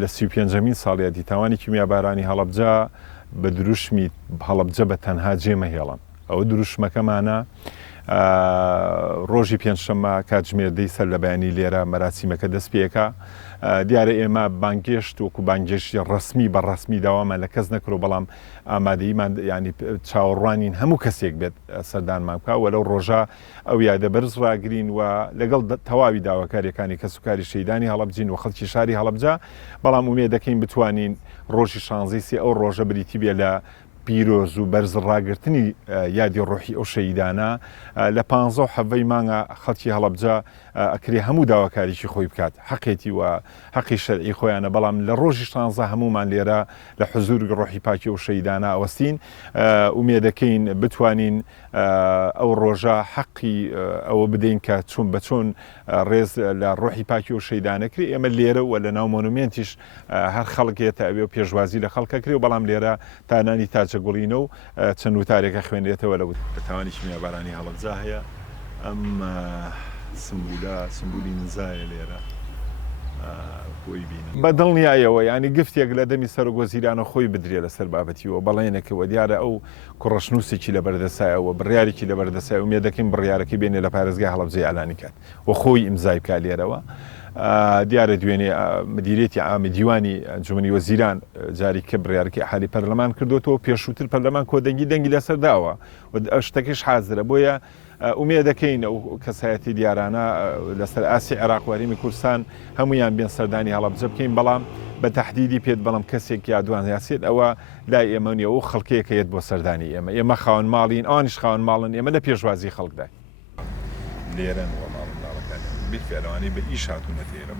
لە 35مین ساڵی دیتاوانی کیمیابارانی هەڵەبجە بە دروشمی هەڵەبجە بە تەنها جێمەهێڵن. ئەوە دروشمەکەمانە ڕۆژی پێنجشەممە کاتژمێردەی سەر لە بەیانی لێرە مەراسیمەکە دەست پێەکە. دیارە ئێمە بانگێشت وەکو بانگێشتی ڕسمی بە ڕسمی داوامان لە کەس نەکرۆ، بەڵام ئامادەیمان ینی چاوەڕوانین هەموو کەسێک بێت سەردانمان بکە و لەو ڕۆژە ئەو یادە بەرز ڕاگرین و لەگەڵ تەواوی داواکاریەکانی کەسوکاری شەیدانی هەڵەبجین و خەڵکی شاری هەڵەبجە، بەڵام ئومێ دەکەین بتوانین ڕۆژی شانزەی ئەو ڕۆژە بریتی بێ لە پیرۆز و بەرز ڕاگررتنی یادی ڕۆحی ئەو شەیدانە لە 15 مانگە خەڵکی هەڵەبجە ئەکرێ هەموو داواکاریی خۆی بکات، حەقێتی و حەقی شەرعی خۆیانە، بەڵام لە ڕۆژی 16 هەمومان لێرە لە حزوری ڕۆحی پاکی ئەو شەیدانە ئەوەستین. ئومێ دەکەین بتوانین ئەو ڕۆژە حەقی ئەوە بدەین کە چۆن بە چۆن ڕێز لە ڕۆحی پاکی ئەو شەیدانەکری. ئێمە لێرە و لە ناو مۆنومێنتیش هەر خەڵکێتە ئەوێ و پێشوازی لە خەڵکەکری و بەڵام لێرە تانانی تاجەگوڵینە و چەند وتارێکە خوێنرێتەوە لە بەتاوانی کیمیابارانی هەڵەبجە هەیە. ئەم سمبولی نزایە لێرە بۆی بینی بەدڵنیایەوە، ینی گفتێک لە دەمی سەرۆگۆزیرانە خۆی بدرێ لەسەر بابەتیەوە بەڵێنێکەوە دیارە ئەو کوڕەشنووسێکی لە بەردەسایەوە بڕیارێکی لە بەردەسای و مێ دەکەین بڕیارەکەی بێنێ لە پارێزگای هەڵەبجەی ئالانی کات و خۆی ئیمزای بکا لێرەوە. دیارە دوێنێ مدیرێتی عامی دیوانی ئەنجومەنی وەزیران جاری کە بڕیارەکەی ئاحالی پەرلەمان کردوەوە، پێشووتر پەرلەمان کۆدەنگی لەسەر داوە و شتەکەش حازرە، بۆیە ئومێ دەکەین ئەو کەسایەتی دیارانە لەسەر ئاسی عێراق کوردستان هەمویان بێن سەردانی هەڵەبجە بکەین، بەڵام بە تەحدیدی پێت بەڵام کەسێک یادوان یاسێت ئەوە لای ئێمە نیە و خەڵکەیەکەیەت بۆ سەردانی ئێمە خاوەن ماڵین، ئەوانیش خاوەن ماڵن، ئێمە لە پێشوازی خەڵکدا لێرەن وە ماڵنداڵەکان بیرفێرەوانی بە ئیش هاتوونەتێرە.